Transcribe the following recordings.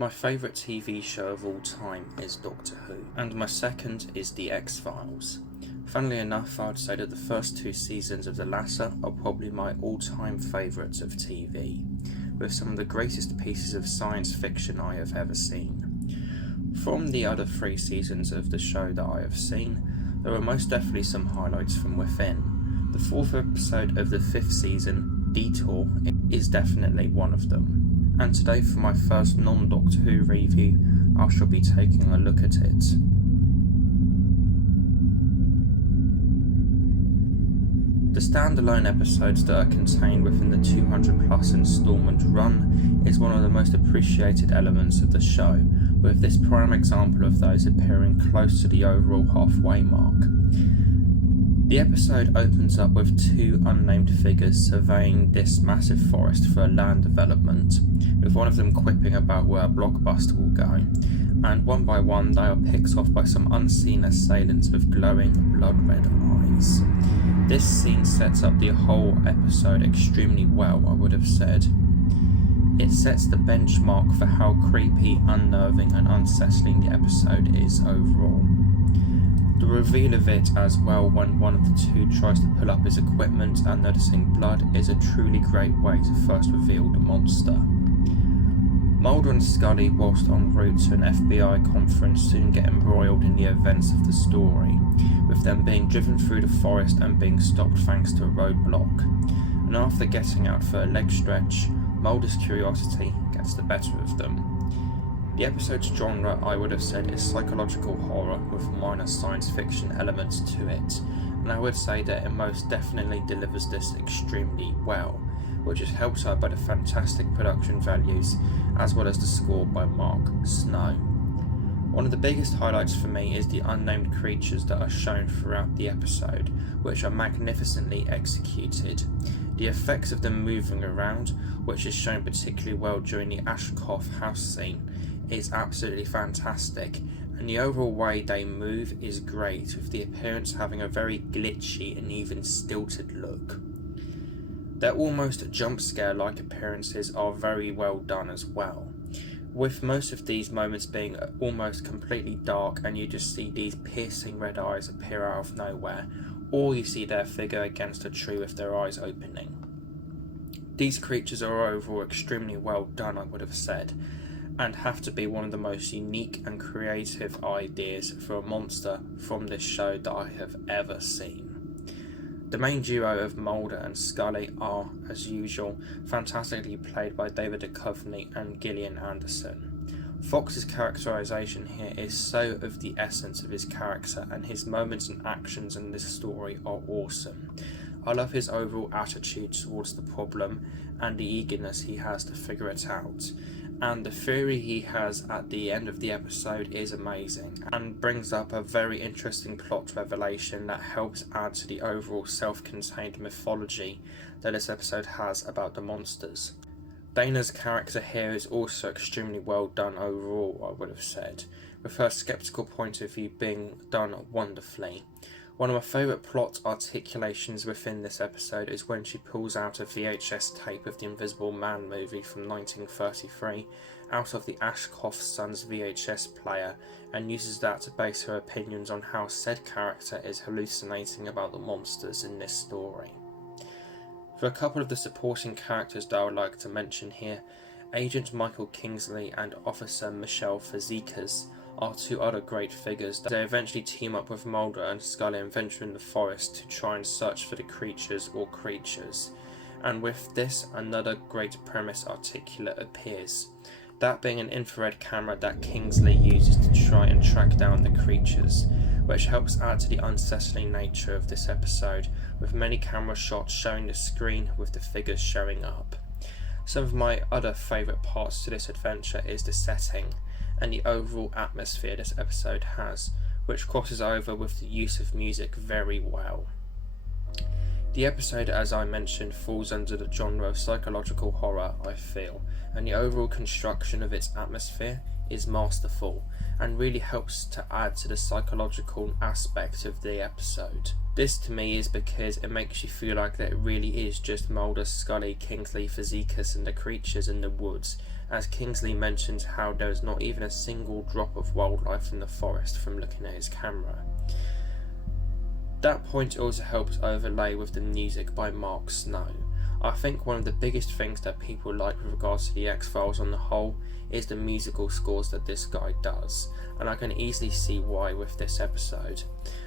My favourite TV show of all time is Doctor Who, and my second is The X-Files. Funnily enough, I would say that the first 2 seasons of the latter are probably my all-time favourites of TV, with some of the greatest pieces of science fiction I have ever seen. From the other 3 seasons of the show that I have seen, there are most definitely some highlights from within. The 4th episode of the 5th season, Detour, is definitely one of them. And today, for my first non-Doctor Who review, I shall be taking a look at it. The standalone episodes that are contained within the 200 plus instalment run is one of the most appreciated elements of the show, with this prime example of those appearing close to the overall halfway mark. The episode opens up with 2 unnamed figures surveying this massive forest for land development, with one of them quipping about where a blockbuster will go, and one by one they are picked off by some unseen assailants with glowing blood-red eyes. This scene sets up the whole episode extremely well, I would have said. It sets the benchmark for how creepy, unnerving and unsettling the episode is overall. The reveal of it as well when one of the 2 tries to pull up his equipment and noticing blood is a truly great way to first reveal the monster. Mulder and Scully, whilst en route to an FBI conference, soon get embroiled in the events of the story, with them being driven through the forest and being stopped thanks to a roadblock. And after getting out for a leg stretch, Mulder's curiosity gets the better of them. The episode's genre, I would have said, is psychological horror with minor science fiction elements to it, and I would say that it most definitely delivers this extremely well, which is helped out by the fantastic production values as well as the score by Mark Snow. One of the biggest highlights for me is the unnamed creatures that are shown throughout the episode, which are magnificently executed. The effects of them moving around, which is shown particularly well during the Ashkoff house scene, is absolutely fantastic, and the overall way they move is great, with the appearance having a very glitchy and even stilted look. Their almost jump scare like appearances are very well done as well, with most of these moments being almost completely dark and you just see these piercing red eyes appear out of nowhere, or you see their figure against a tree with their eyes opening. These creatures are overall extremely well done, I would have said, and have to be one of the most unique and creative ideas for a monster from this show that I have ever seen. The main duo of Mulder and Scully are, as usual, fantastically played by David Duchovny and Gillian Anderson. Fox's characterization here is so of the essence of his character, and his moments and actions in this story are awesome. I love his overall attitude towards the problem and the eagerness he has to figure it out. And the theory he has at the end of the episode is amazing and brings up a very interesting plot revelation that helps add to the overall self-contained mythology that this episode has about the monsters. Dana's character here is also extremely well done overall, I would have said, with her skeptical point of view being done wonderfully. One of my favourite plot articulations within this episode is when she pulls out a VHS tape of the Invisible Man movie from 1933 out of the Ashkoff Son's VHS player and uses that to base her opinions on how said character is hallucinating about the monsters in this story. For a couple of the supporting characters that I would like to mention here, Agent Michael Kingsley and Officer Michelle Fazekas are 2 other great figures. They eventually team up with Mulder and Scully and venture in the forest to try and search for the creatures or creatures. And with this, another great premise articulate appears, that being an infrared camera that Kingsley uses to try and track down the creatures, which helps add to the unsettling nature of this episode, with many camera shots showing the screen with the figures showing up. Some of my other favourite parts to this adventure is the setting and the overall atmosphere this episode has, which crosses over with the use of music very well. The episode, as I mentioned, falls under the genre of psychological horror, I feel, and the overall construction of its atmosphere is masterful and really helps to add to the psychological aspect of the episode. This to me is because it makes you feel like that it really is just Mulder, Scully, Kingsley, Fazekas and the creatures in the woods, as Kingsley mentions how there is not even a single drop of wildlife in the forest from looking at his camera. That point also helps overlay with the music by Mark Snow. I think one of the biggest things that people like with regards to the X-Files on the whole is the musical scores that this guy does, and I can easily see why with this episode.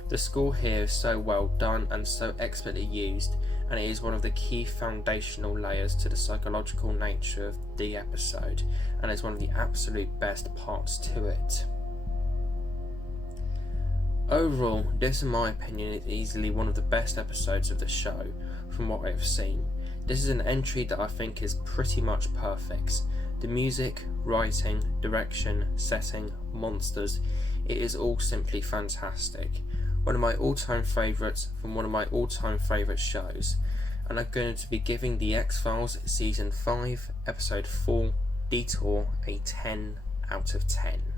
The score here is so well done and so expertly used, and it is one of the key foundational layers to the psychological nature of the episode, and is one of the absolute best parts to it. Overall, this in my opinion is easily one of the best episodes of the show from what I have seen. This is an entry that I think is pretty much perfect. The music, writing, direction, setting, monsters, it is all simply fantastic. One of my all-time favourites from one of my all-time favourite shows, and I'm going to be giving The X-Files Season 5, Episode 4, Detour, a 10 out of 10.